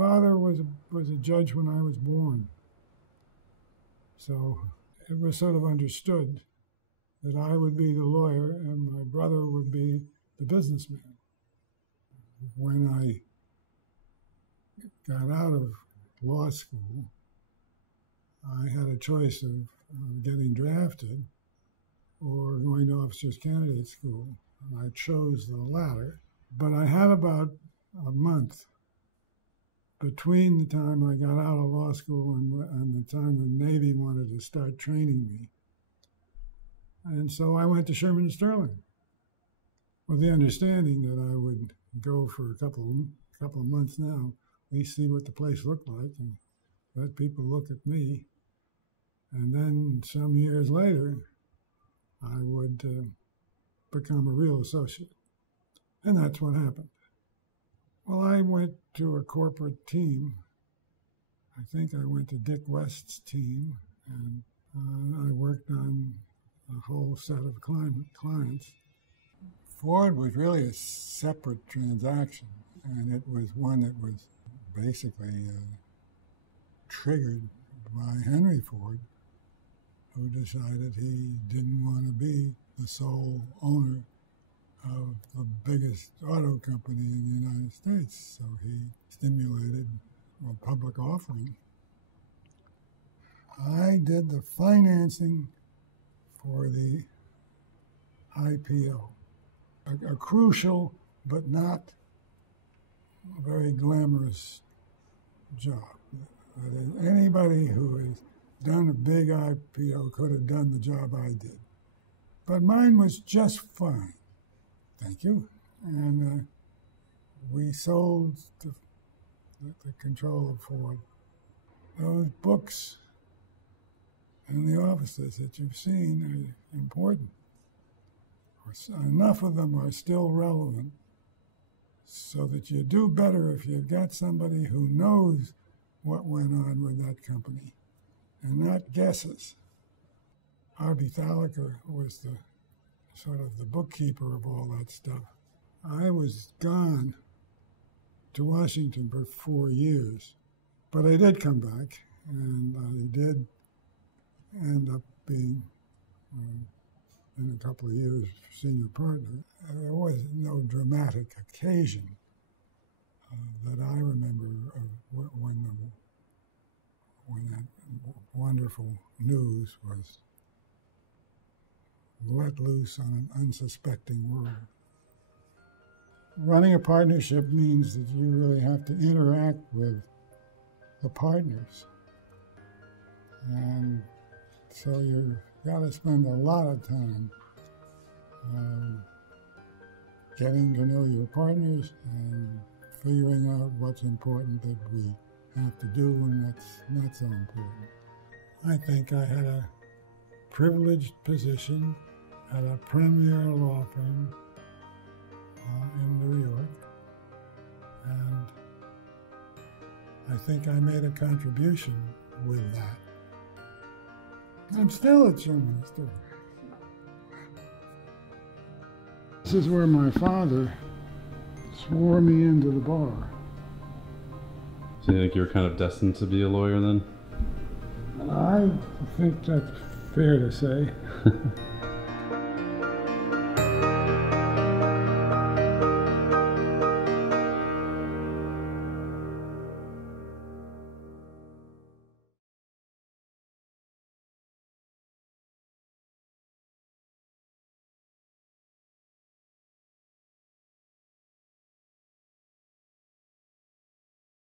father was a judge when I was born. So it was sort of understood that I would be the lawyer and my brother would be the businessman. When I got out of law school, I had a choice of getting drafted or going to officers candidate school, and I chose the latter. But I had about a month between the time I got out of law school and the time the Navy wanted to start training me. And so I went to Shearman and Sterling with the understanding that I would go for a couple of months now, at least see what the place looked like and let people look at me. And then some years later, I would become a real associate. And that's what happened. Well, I went to a corporate team. I think I went to Dick West's team, and I worked on a whole set of clients. Ford was really a separate transaction, and it was one that was basically triggered by Henry Ford, who decided he didn't want to be the sole owner of the biggest auto company in the United States. So he stimulated a public offering. I did the financing for the IPO, a crucial but not very glamorous job. Anybody who has done a big IPO could have done the job I did. But mine was just fine. Thank you. And we sold the control of Ford. Those books in the offices that you've seen are important. Enough of them are still relevant so that you do better if you've got somebody who knows what went on with that company and not guesses. R.B. Thalacker was the sort of the bookkeeper of all that stuff. I was gone to Washington for 4 years, but I did come back, and I did end up being, in a couple of years, senior partner. There was no dramatic occasion that I remember of when that wonderful news was let loose on an unsuspecting world. Running a partnership means that you really have to interact with the partners. And so you've got to spend a lot of time getting to know your partners and figuring out what's important that we have to do and what's not so important. I think I had a privileged position at a premier law firm in New York, and I think I made a contribution with that. I'm still at Shearman & Sterling. This is where my father swore me into the bar. So you think you were kind of destined to be a lawyer then? I think that's fair to say.